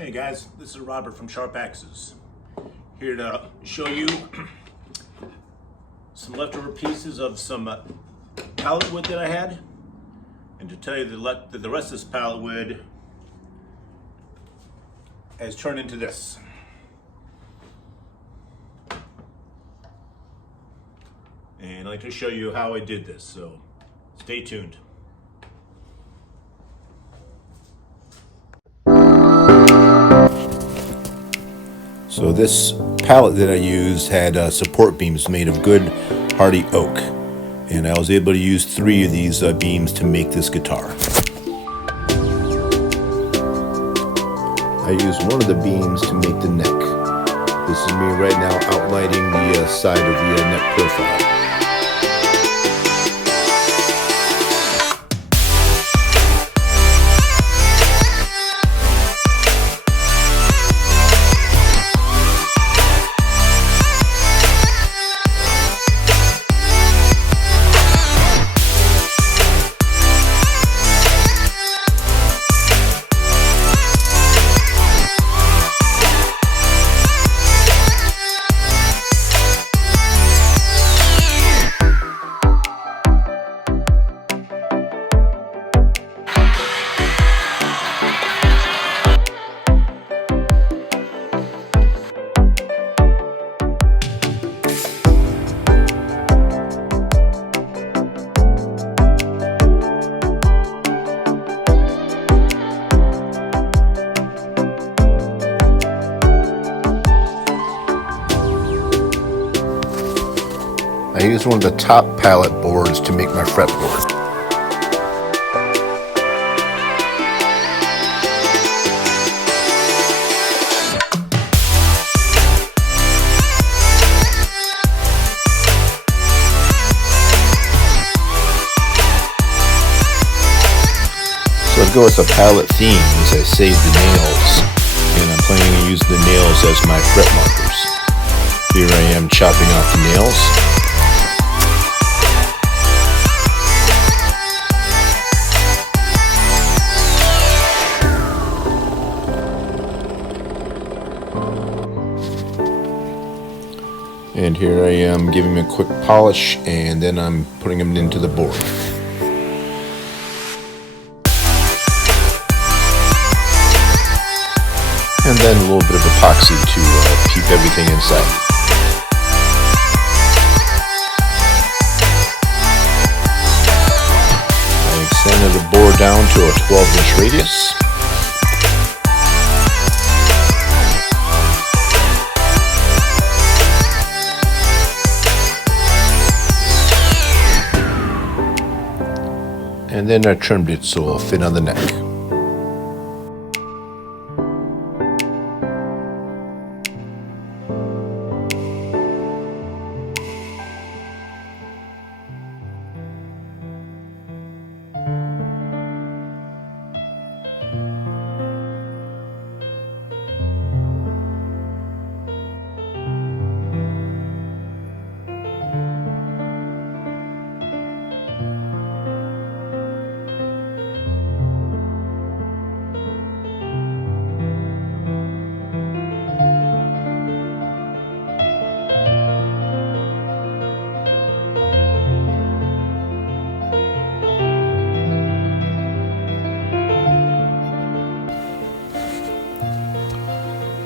Hey guys, this is Robert from Sharp Axes, here to show you some leftover pieces of some pallet wood that I had, and to tell you that the rest of this pallet wood has turned into this. And I'd like to show you how I did this, so stay tuned. So this pallet that I used had support beams made of good hardy oak, and I was able to use 3 of these beams to make this guitar. I used one of the beams to make the neck. This is me right now outlining the side of the neck profile. I used one of the top pallet boards to make my fretboard. So to go with the pallet themes, I saved the nails, and I'm planning to use the nails as my fret markers. Here I am chopping off the nails. And here I am giving them a quick polish, and then I'm putting them into the board. And then a little bit of epoxy to keep everything inside. I extended the board down to a 12-inch radius. And then I trimmed it so it'll fit on the neck.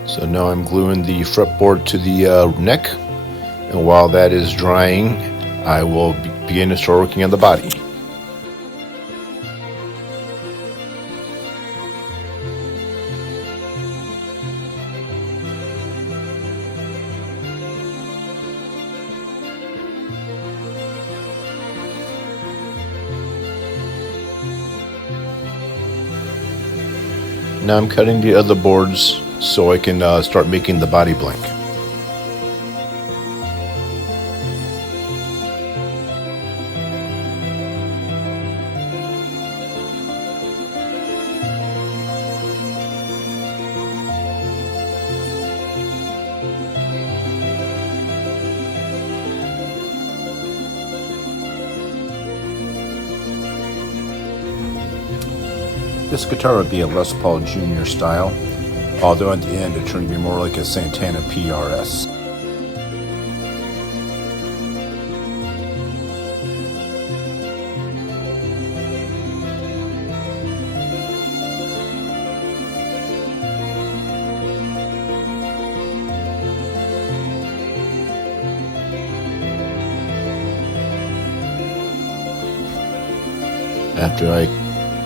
So now I'm gluing the fretboard to the neck, and while that is drying, I will begin to start working on the body. Now I'm cutting the other boards so I can start making the body blank. This guitar would be a Les Paul Jr. style. although at the end it turned to be more like a Santana PRS. After I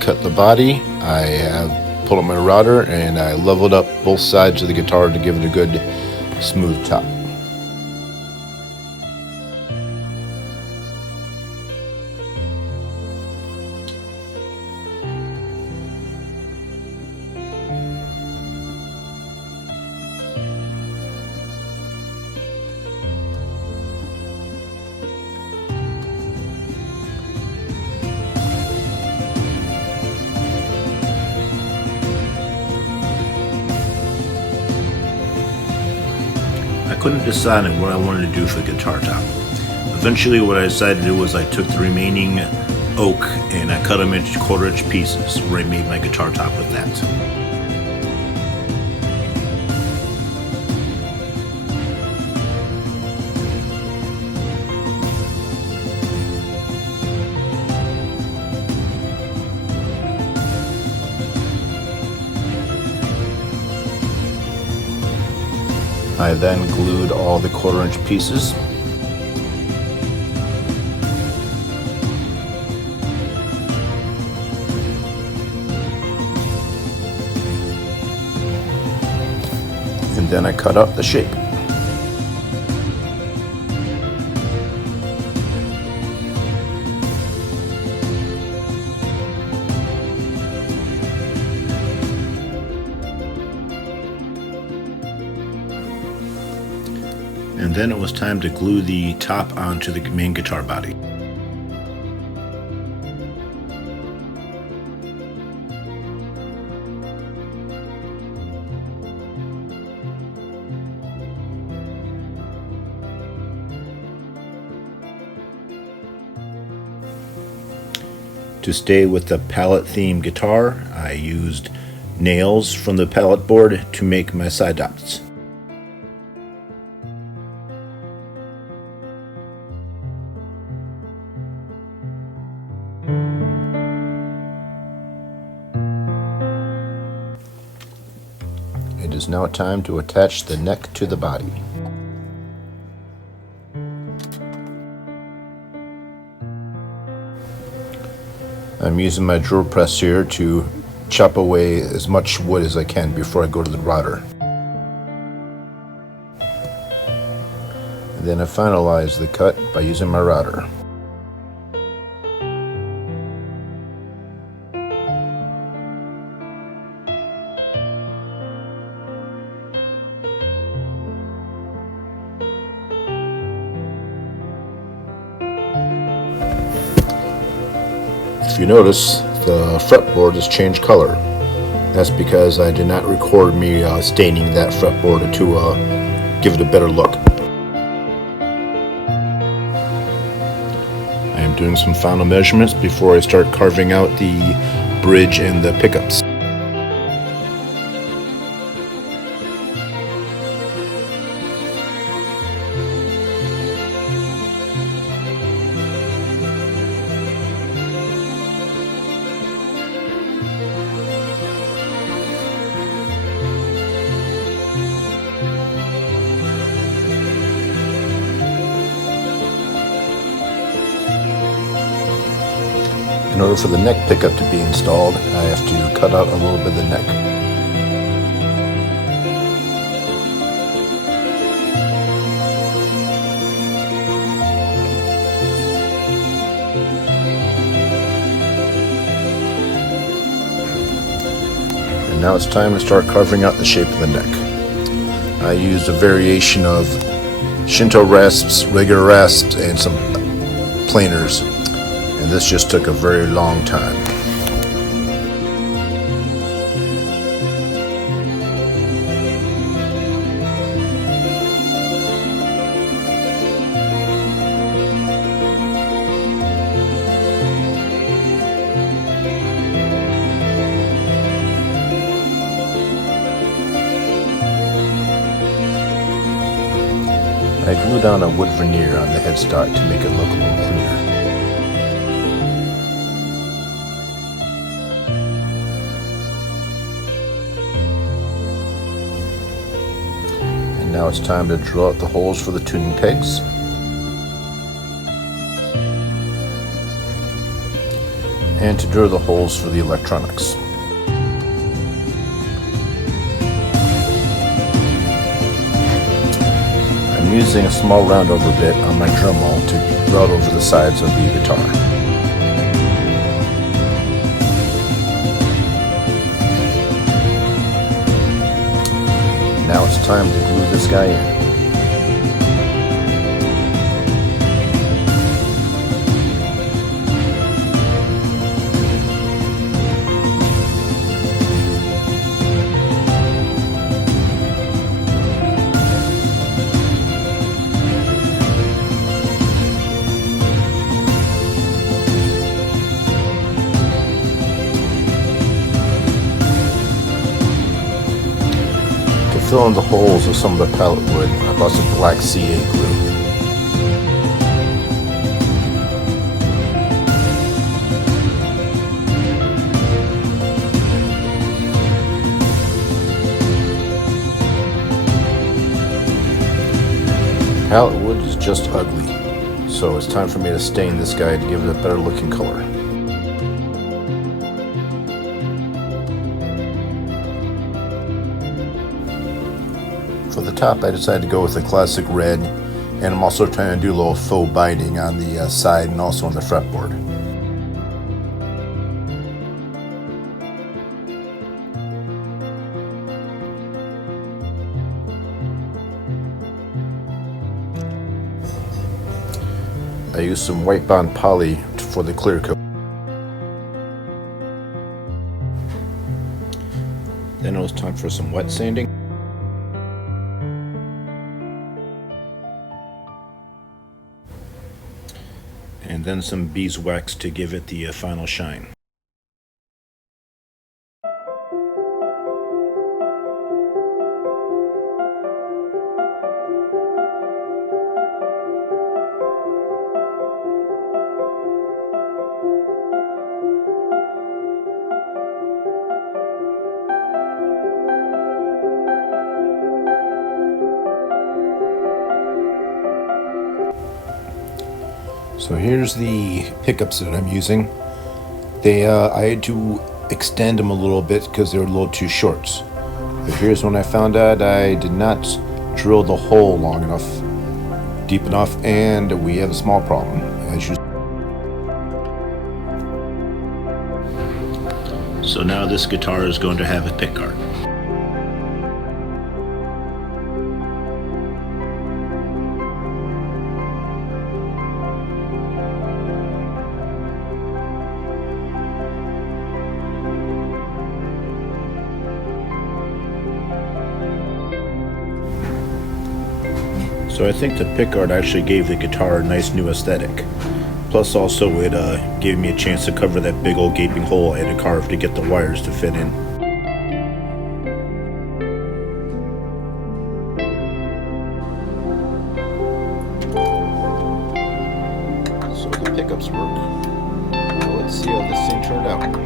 cut the body, I have pulled up my router and I leveled up both sides of the guitar to give it a good smooth top. I couldn't decide on what I wanted to do for the guitar top. Eventually what I decided to do was I took the remaining oak and I cut them into 1/4-inch pieces, where I made my guitar top with that. I then glued all the 1/4-inch pieces. And then I cut out the shape. And then it was time to glue the top onto the main guitar body. To stay with the pallet theme guitar, I used nails from the pallet board to make my side dots. It is now time to attach the neck to the body. I'm using my drill press here to chop away as much wood as I can before I go to the router. And then I finalize the cut by using my router. If you notice, the fretboard has changed color. That's because I did not record me staining that fretboard to give it a better look. I am doing some final measurements before I start carving out the bridge and the pickups. In order for the neck pickup to be installed, I have to cut out a little bit of the neck. And now it's time to start carving out the shape of the neck. I used a variation of Shinto rasps, regular rasps, and some planers. And this just took a very long time. glue down a wood veneer on the headstock to make it look a little cleaner. And now it's time to drill out the holes for the tuning pegs. And to drill the holes for the electronics. I'm using a small roundover bit on my Dremel to route over the sides of the guitar. Now it's time to glue this guy in. Fill in the holes with some of the pallet wood. I bought some black CA glue. Pallet wood is just ugly, so it's time for me to stain this guy to give it a better looking color. For the top, I decided to go with a classic red, and I'm also trying to do a little faux binding on the side and also on the fretboard. I used some white bond poly for the clear coat. Then it was time for some wet sanding. And then some beeswax to give it the final shine. So here's the pickups that I'm using. I had to extend them a little bit because they were a little too short. But here's when I found out I did not drill the hole long enough, deep enough, and we have a small problem. So now this guitar is going to have a pickguard. So I think the pickguard actually gave the guitar a nice new aesthetic. Plus also it gave me a chance to cover that big old gaping hole I had to carve to get the wires to fit in. So the pickups work. Well, let's see how this thing turned out.